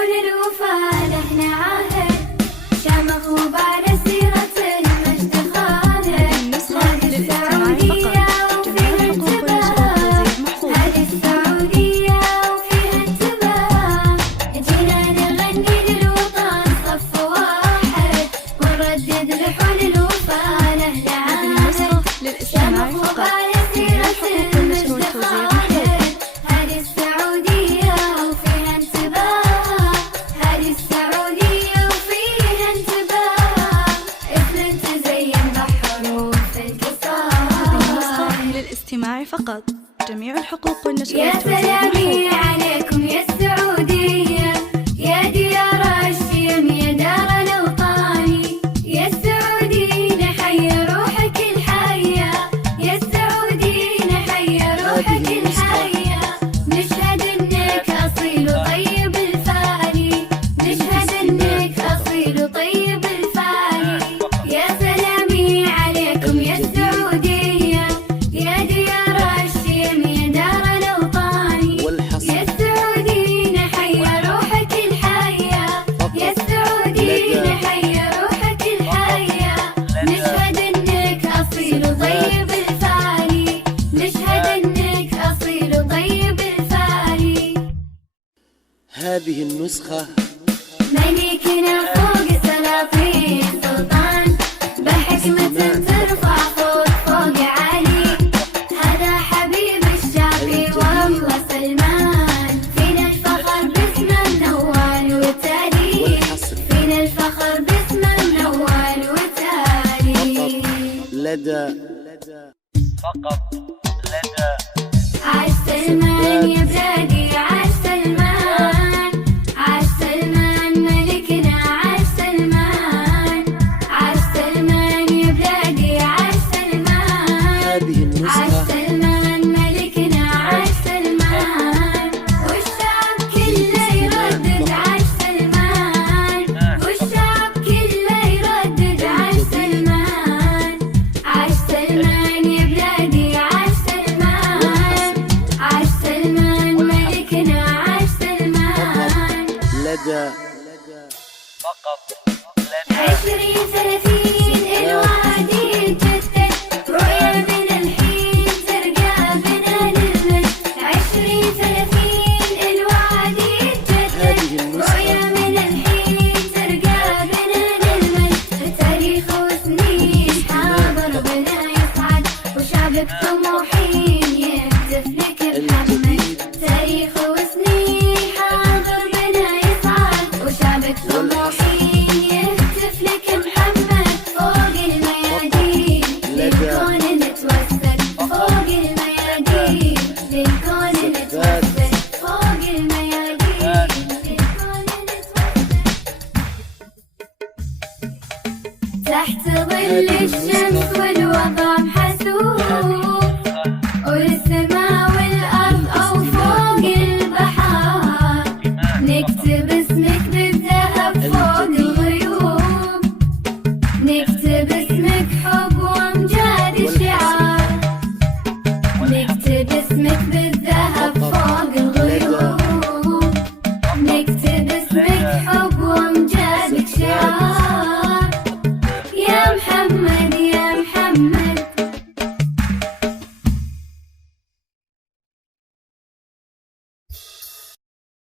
حول الوفا لهنا عاهد شامخ وبعد سيرة المجد خالد. هذه السعودية وفيها انتباه، هذه السعودية وفيها انتباه. جينا نغني للوطن صف واحد ونردد لحول الوفا لهنا عاهد شامخ وبعد سيرة المجد خالد. هذه السعودية وفيها انتباه، هذه السعودية وفيها انتباه. اسم تزين بحروف القصار. للاستماع فقط. جميع الحقوق والنشر يا والتوزيع سلامي عليكم يا السعودية، يا ديار الشيم يا دار الأوطاني. يا السعودي نحيا روحك الحية، يا السعودي نحيا روحك الحية. نشهد انك اصيل وطيب الفاني، نشهد انك اصيل وطيب الفاني. يا سلامي عليكم يا السعودية، يا ديار الشيم يا دار الأوطاني. يا السعودي نحيا روحك الحية، يا السعودي نحيا روحك الحية. نشهد انك اصيل وطيب الفاني، نشهد انك اصيل وطيب الفاني. هذه النسخة ملكنا فوق السلاطين سلطان، بحكمة ترفع فوق عالي. هذا حبيب الشعب والله سلمان، فينا الفخر باسمه النوال والتالي، فينا الفخر باسمه النوال والتالي. لدى عاش سلمان يا بلادي، عاش سلمان، عاش سلمان ملكنا، عاش سلمان، عاش سلمان يا بلادي، عاش سلمان. هذه عاش النسخة سلمان ملكنا، عاش سلمان. والشعب كله يردد عاش سلمان، والشعب كله يردد عاش سلمان. عاش سلمان يا بلادي، عاش سلمان، عاش سلمان ملكنا، عاش سلمان. لدى 2030 الوعد يتجدد، رؤية من الحين ترقى بنا للمجد. 2030 الوعد يتجدد، رؤية من الحين ترقى بنا للمجد. تاريخ وسنين حاضر بنا يصعد، وشعبك طموحين يهتف لك محمد. تاريخ وسنين حاضر بنا يصعد، وشعبك طموحين يهتف لك محمد. فوق الميادين للكون نتوسل، فوق الميادين للكون نتوسل، فوق الميادين للكون نتوسل. تحت ظل الشمس والوضع محسوب، والسماء والأرض أو فوق البحار. نكتب اسمك